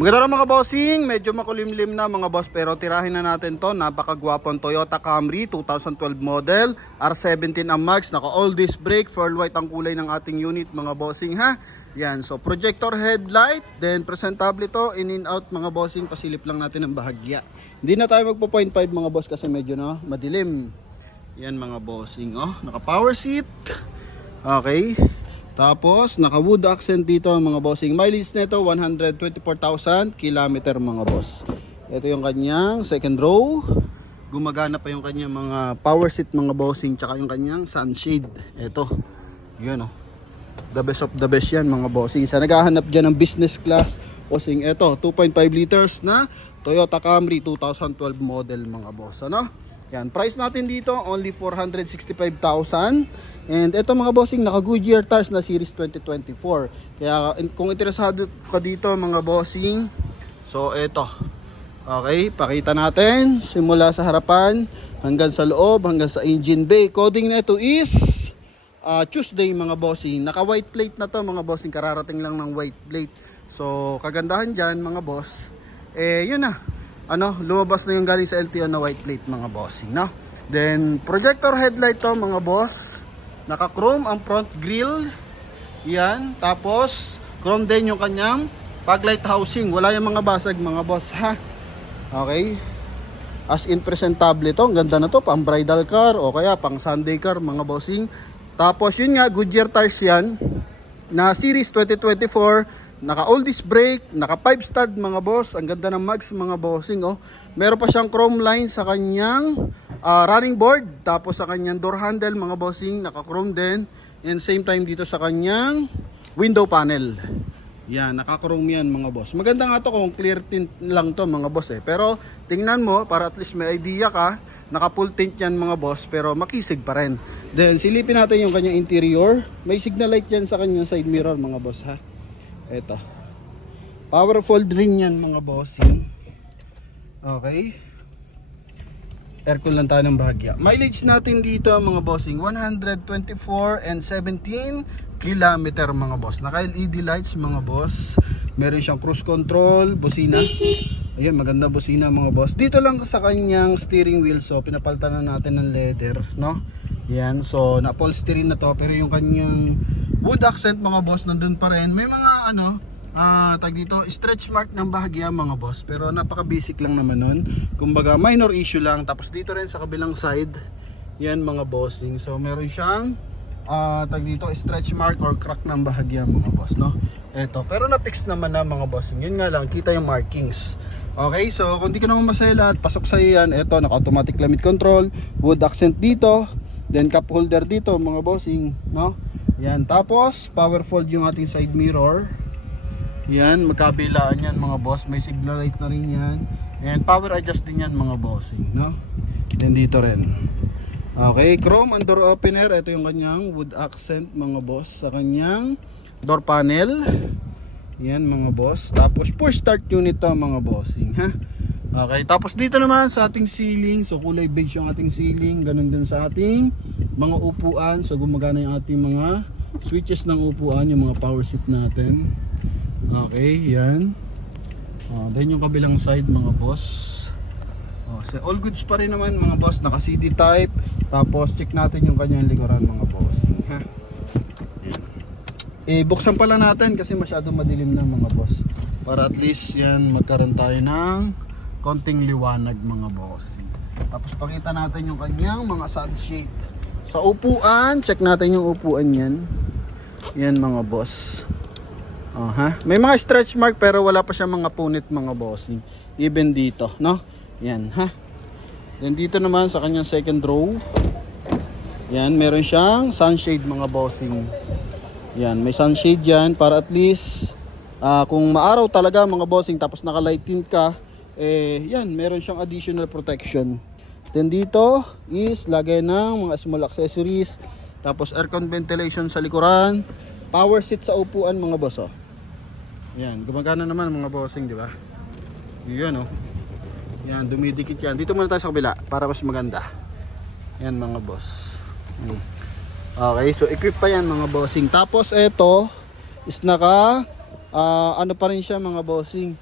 Maganda mga bossing, medyo makulimlim na mga boss, pero tirahin na natin to. Napakagwapong Toyota Camry 2012 model, R17 ang max, naka all disc brake, pearl white ang kulay ng ating unit mga bossing ha. Yan, so projector headlight, then presentable to, in out mga bossing, pasilip lang natin ng bahagya. Hindi na tayo magpo 0.5 mga boss kasi medyo na madilim. Yan mga bossing, oh, naka power seat. Okay. Tapos naka wood accent dito mga bossing. Mileage nito 124,000 kilometer mga boss. Ito yung kanyang second row. Gumagana pa yung kanyang mga power seat mga bossing, tsaka yung kanyang sunshade. Ito. Yun oh. The best of the best yan mga bossing. Sa naghahanap dyan ng business class bossing, ito 2.5 liters na Toyota Camry 2012 model mga boss. Ano? Yan, price natin dito only 465,000. And ito mga bossing, naka Goodyear tires na series 2024. Kaya kung interesado ka dito mga bossing, so ito. Okay, pakita natin simula sa harapan hanggang sa loob, hanggang sa engine bay. Coding na ito is Tuesday mga bossing. Naka white plate na to mga bossing, kararating lang ng white plate. So kagandahan dyan mga boss, yun na, lumabas na yung galing sa LTO na white plate mga bossing, no? Then projector headlight to mga boss, naka chrome ang front grille. Yan, tapos chrome din yung kanyang backlight housing, wala yung mga basag mga boss ha. Okay, as in presentable to, ang ganda na to, pang bridal car o kaya pang Sunday car mga bossing. Tapos yun nga, Goodyear tires yan na series 2024, naka all disc brake, naka 5 stud mga boss. Ang ganda ng mags mga bossing oh. Meron pa siyang chrome line sa kanyang running board, tapos sa kanyang door handle mga bossing, naka chrome din. And same time dito sa kanyang window panel. Yan, naka chrome yan mga boss. Maganda nga to kung clear tint lang to mga boss eh. Pero tingnan mo para at least may idea ka, naka full tint yan mga boss, pero makisig pa rin. Then silipin natin yung kanyang interior. May signal light yan sa kanyang side mirror mga boss ha. Ito, powerful rin yan mga bossing. Okay, aircon lang tayo ng bahagya. Mileage natin dito mga bossing 124 and 17 kilometer mga boss. Naka LED lights mga boss. Meron siyang cruise control, busina. Ayun, maganda busina mga boss. Dito lang sa kanyang steering wheel, so pinapalitan na natin ng leather, no? Yan, so na-upholstery na to, pero yung kanyang wood accent mga boss nandun pa rin. May mga tag dito, stretch mark ng bahagya mga boss, pero napaka basic lang naman nun. Kumbaga minor issue lang. Tapos dito rin sa kabilang side, yan mga bossing, so meron siyang tag dito, stretch mark or crack ng bahagya mga boss, no? Eto, pero na-fix naman na mga bossing. Yun nga lang, kita yung markings. Okay, so kung di ka naman masela at pasok sa yan, eto, naka-automatic climate control, wood accent dito, then cup holder dito mga bossing, no? Yan, tapos powerful yung ating side mirror. Yan, magkabilaan yan mga boss. May signal light na rin yan. And power adjust din yan mga bossing, no? Then dito rin. Okay, chrome and door opener. Ito yung kanyang wood accent mga boss sa kanyang door panel. Yan mga boss. Tapos push start unit to mga bossing ha. Okay, tapos dito naman sa ating ceiling, so kulay beige yung ating ceiling. Ganun din sa ating mga upuan. So gumagana yung ating mga switches ng upuan, yung mga power seat natin. Okay, yan. Then yung kabilang side mga boss. So all goods pa rin naman mga boss, naka CD type. Tapos check natin yung kanyang likuran mga boss ha? Buksan pala natin kasi masyado madilim na mga boss, para at least yan magkaroon tayo ng konting liwanag mga boss. Tapos pakita natin yung kanyang mga sunshade. Sa upuan, check natin yung upuan yan. Yan mga boss. May mga stretch mark pero wala pa siya mga punit mga bossing. Even dito, no? Yan ha. Then dito naman sa kanyang second row, yan, meron siyang sunshade mga bossing. Yan, may sunshade yan para at least kung maaraw talaga mga bossing, tapos naka light tint ka, yan, meron siyang additional protection. Then dito is lagay ng mga small accessories. Tapos aircon ventilation sa likuran. Power seat sa upuan mga boss oh. Yan, gumagana naman mga bossing, di ba? Yan oh. Yan, dumidikit yan. Dito muna tayo sa kabila para mas maganda. Yan mga boss. Okay, so equip pa yan mga bossing. Tapos ito is naka ano pa rin siya mga bossing,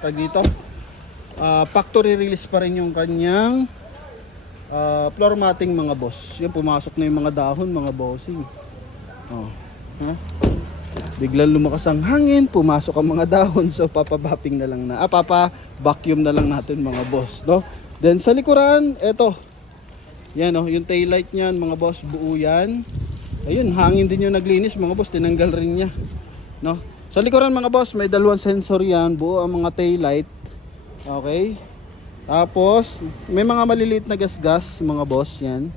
tag dito, factory release pa rin yung kanyang floor matting mga boss. Yan, pumasok na yung mga dahon mga bossing. Ha? Biglang lumakas ang hangin, pumasok ang mga dahon, so papabapping na lang papa-vacuum na lang natin mga boss, no? Then sa likuran, eto. Yan yung tail light niyan mga boss, buo yan. Ayun, hangin din yung naglinis mga boss, tinanggal rin niya, no? Sa likuran mga boss, may dalawang sensor yan, buo ang mga tail light. Okay? Tapos, may mga maliliit na gas-gas mga boss yan.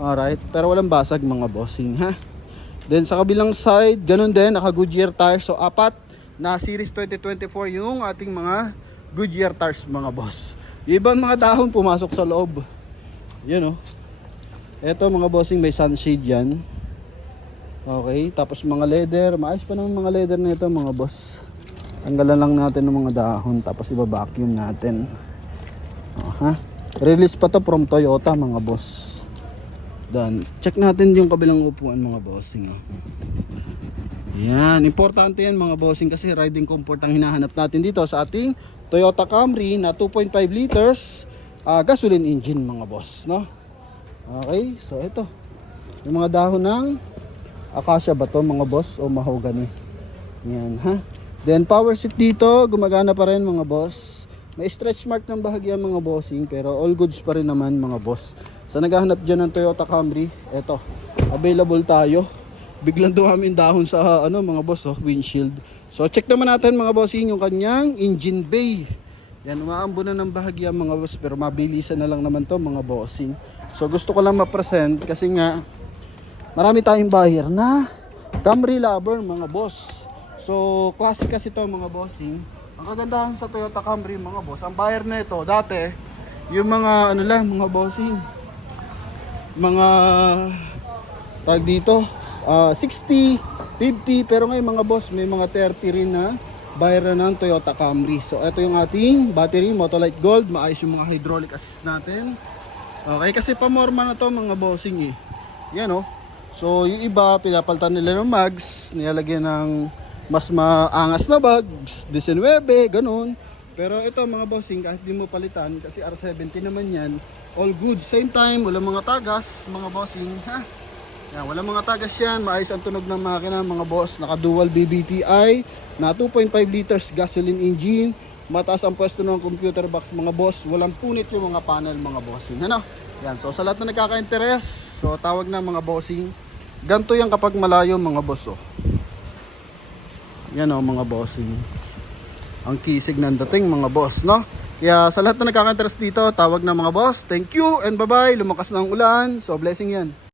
Alright, pero walang basag mga bossing, ha? Then sa kabilang side, ganun din, naka Goodyear tires. So apat na series 2024 yung ating mga Goodyear tires mga boss. Yung ibang mga dahon pumasok sa loob. Yan Eto mga bossing, may sunshade yan. Okay, tapos mga leather. Maayos pa naman mga leather na ito mga boss. Tanggalan lang natin ng mga dahon, tapos iba-vacuum natin. Release pa to from Toyota mga boss. Dan, check natin yung kabilang upuan mga bossing. Yan, importante yan mga bossing kasi riding comfort ang hinahanap natin dito sa ating Toyota Camry na 2.5 liters gasoline engine mga boss, no? Okay, so ito yung mga dahon ng acacia ba to mga boss o mahogany. Yan, ha? Then power seat dito, gumagana pa rin mga boss. May stretch mark ng bahagya mga bossing, pero all goods pa rin naman mga boss. Sa naghahanap dyan ng Toyota Camry, eto, available tayo. Biglang dumami yung dahon sa mga boss, windshield. So check naman natin mga bossing yung kanyang engine bay. Yan, umaambo na ng bahagya mga boss, pero mabilisan na lang naman to mga bossing. So gusto ko lang ma-present kasi nga marami tayong buyer na Camry lover mga boss. So classic kasi to mga bossing. Ang kagandahan sa Toyota Camry mga boss, ang buyer na ito dati yung mga mga bossing, mga tag dito 60, 50, pero ngayon mga boss may mga 30 rin na buyer na ng Toyota Camry. So ito yung ating battery, Motolite Gold. Maayos yung mga hydraulic assist natin. Okay, kasi pamorma na to mga bossing yan So yung iba pinapalitan nila ng mags, nilalagyan ng mas maangas na bags, 19, ganun. Pero ito mga bossing, kahit di mo palitan kasi R70 naman yan, all good. Same time, walang mga tagas mga bossing, ha? Yan, walang mga tagas yan. Maayos ang tunog ng makina mga boss. Naka dual BBTI na 2.5 liters gasoline engine. Mataas ang pwesto ng computer box mga boss. Walang punit yung mga panel mga bossing, ano? Yan, so sa lahat na nagkaka-interest, so tawag na mga bossing. Ganto yan kapag malayo mga boss Yan mga bossing. Ang kisig ng dating mga boss, no? Kaya sa lahat na nagkaka-interest dito, tawag na mga boss. Thank you and bye-bye. Lumakas na ang ulan. So blessing yan.